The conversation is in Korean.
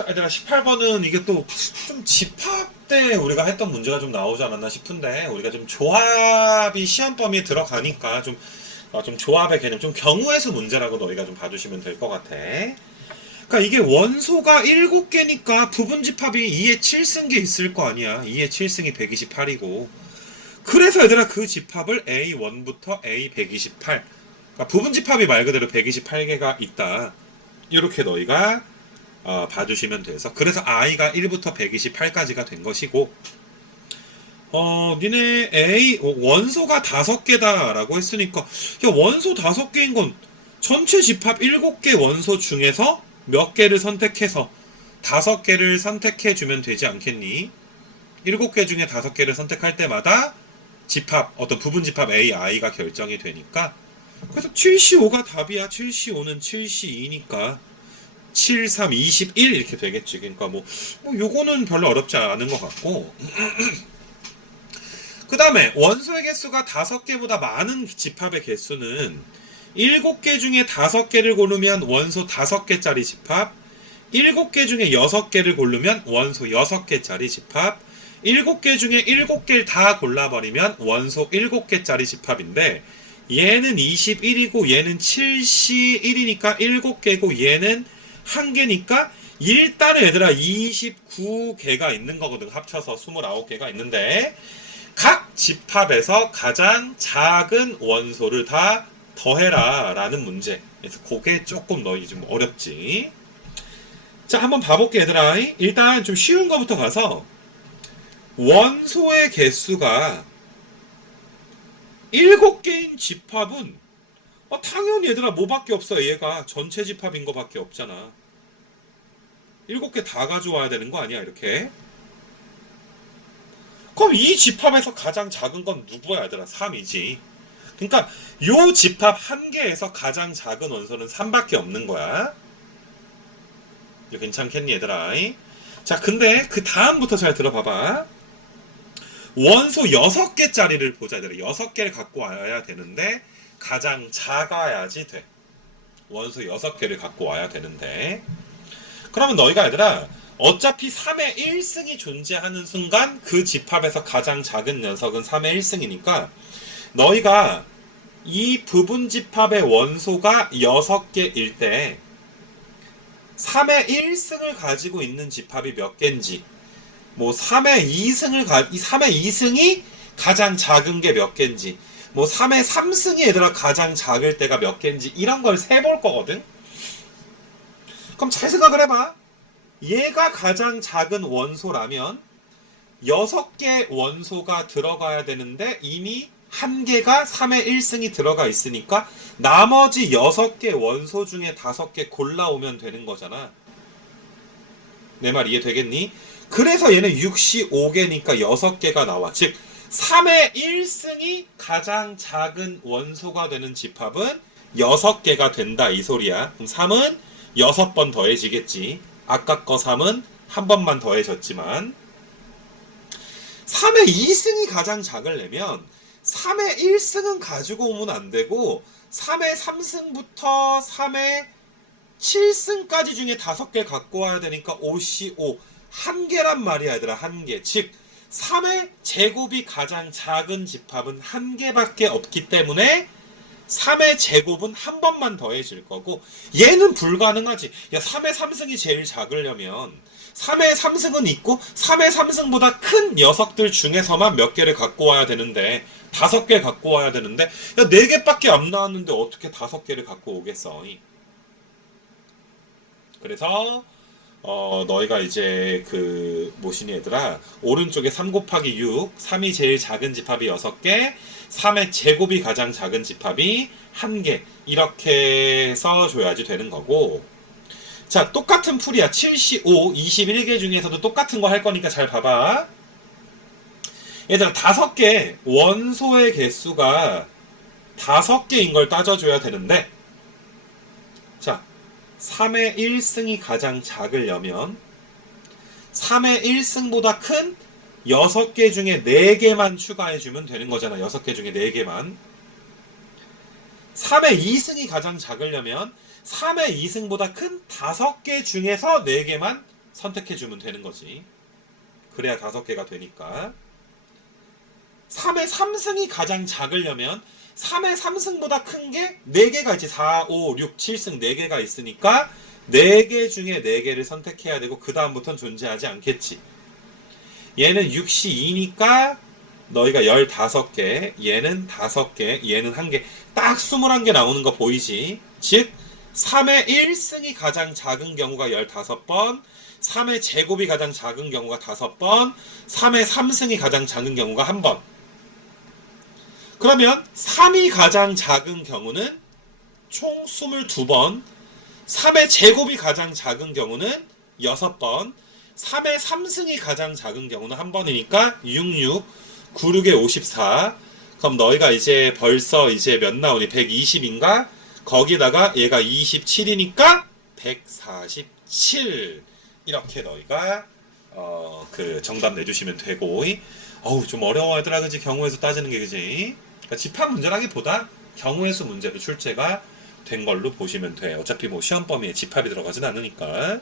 자, 얘들아 18번은 이게 또 좀 집합 때 우리가 했던 문제가 좀 나오지 않았나 싶은데 우리가 좀 조합이 시험 범위에 들어가니까 좀 조합의 개념, 좀 경우의 수 문제라고 너희가 좀 봐주시면 될 것 같아. 그러니까 이게 원소가 7개니까 부분 집합이 2의 7승계 있을 거 아니야. 2의 7승이 128이고. 그래서 얘들아 그 집합을 A1부터 A128. 그러니까 부분 집합이 말 그대로 128개가 있다. 이렇게 너희가 봐주시면 돼서 그래서 i가 1부터 128까지가 된 것이고 니네 원소가 5개다 라고 했으니까 야 원소 5개인 건 전체 집합 7개 원소 중에서 몇 개를 선택해서 5개를 선택해 주면 되지 않겠니? 7개 중에 5개를 선택할 때마다 집합 어떤 부분 집합 i가 결정이 되니까 그래서 7C5가 답이야. 7C5는 7C2니까 7, 3, 21 이렇게 되겠지. 그러니까 뭐 요거는 별로 어렵지 않은 것 같고 그 다음에 원소의 개수가 5개보다 많은 집합의 개수는 7개 중에 5개를 고르면 원소 5개짜리 집합 7개 중에 6개를 고르면 원소 6개짜리 집합 7개 중에 7개를 다 골라버리면 원소 7개짜리 집합인데 얘는 21이고 얘는 7C1이니까 7개고 얘는 1개니까 일단은 얘들아 29개가 있는 거거든. 합쳐서 29개가 있는데 각 집합에서 가장 작은 원소를 다 더해라 라는 문제. 그래서 그게 조금 너희 좀 어렵지. 자 한번 봐볼게 얘들아. 일단 좀 쉬운 거부터 가서 원소의 개수가 7개인 집합은 당연히 얘들아 뭐밖에 없어. 얘가 전체 집합인 거밖에 없잖아. 7개 다 가져와야 되는 거 아니야 이렇게. 그럼 이 집합에서 가장 작은 건 누구야 얘들아? 3이지. 그러니까 요 집합 한 개에서 가장 작은 원소는 3밖에 없는 거야. 이거 괜찮겠니 얘들아? 자 근데 그 다음부터 잘 들어봐봐. 원소 6개짜리를 보자 얘들아. 6개를 갖고 와야 되는데 가장 작아야지 돼. 원소 6개를 갖고 와야 되는데 그러면 너희가 얘들아 어차피 3의 1승이 존재하는 순간 그 집합에서 가장 작은 녀석은 3의 1승이니까 너희가 이 부분 집합의 원소가 6개일 때 3의 1승을 가지고 있는 집합이 몇 개인지 뭐 3의 2승이 가장 작은 게 몇 개인지 뭐 3의 3승이 얘들아 가장 작을 때가 몇 개인지 이런 걸 세볼 거거든. 그럼 잘 생각을 해봐. 얘가 가장 작은 원소라면 6개 원소가 들어가야 되는데 이미 1개가 3의 1승이 들어가 있으니까 나머지 6개 원소 중에 5개 골라오면 되는 거잖아. 내 말 이해되겠니? 그래서 얘는 65개니까 6개가 나와. 즉 3의 1승이 가장 작은 원소가 되는 집합은 6개가 된다 이 소리야. 그럼 3은 6번 더해지겠지. 아까 거 3은 한 번만 더해졌지만 3의 2승이 가장 작으려면 3의 1승은 가지고 오면 안 되고 3의 3승부터 3의 7승까지 중에 5개 갖고 와야 되니까 5C5 1개란 말이야 얘들아. 1개. 즉 3의 제곱이 가장 작은 집합은 1개밖에 없기 때문에 3의 제곱은 한 번만 더해질 거고 얘는 불가능하지. 야 3의 3승이 제일 작으려면 3의 3승은 있고 3의 3승보다 큰 녀석들 중에서만 몇 개를 갖고 와야 되는데 5개 갖고 와야 되는데 야 4개밖에 안 나왔는데 어떻게 5개를 갖고 오겠어. 그래서 너희가 이제 그 뭐시니 얘들아 오른쪽에 3 곱하기 6 3이 제일 작은 집합이 6개 3의 제곱이 가장 작은 집합이 1개 이렇게 써줘야지 되는 거고. 자 똑같은 풀이야. 7C5 21개 중에서도 똑같은 거 할 거니까 잘 봐봐. 얘들아 5개 원소의 개수가 5개인 걸 따져줘야 되는데 자 3의 1승이 가장 작으려면 3의 1승보다 큰 6개 중에 4개만 추가해주면 되는 거잖아. 6개 중에 4개만. 3의 2승이 가장 작으려면 3의 2승보다 큰 5개 중에서 4개만 선택해주면 되는 거지. 그래야 5개가 되니까. 3의 3승이 가장 작으려면 3의 3승보다 큰 게 4개가 있지. 4, 5, 6, 7승 4개가 있으니까 4개 중에 4개를 선택해야 되고 그 다음부터는 존재하지 않겠지. 얘는 6이 2니까 너희가 15개, 얘는 5개, 얘는 1개. 딱 21개 나오는 거 보이지? 즉 3의 1승이 가장 작은 경우가 15번, 3의 제곱이 가장 작은 경우가 5번, 3의 3승이 가장 작은 경우가 1번. 그러면 3이 가장 작은 경우는 총 22번, 3의 제곱이 가장 작은 경우는 6번, 3의 3승이 가장 작은 경우는 1번이니까 66, 96에 54. 그럼 너희가 이제 벌써 이제 몇 나오니? 120인가? 거기다가 얘가 27이니까 147. 이렇게 너희가 그 정답 내주시면 되고. 어우 좀 어려워 하더라 그지? 경우에서 따지는 게 그지? 그러니까 집합 문제라기보다 경우의 수 문제로 출제가 된 걸로 보시면 돼. 어차피 뭐 시험 범위에 집합이 들어가진 않으니까.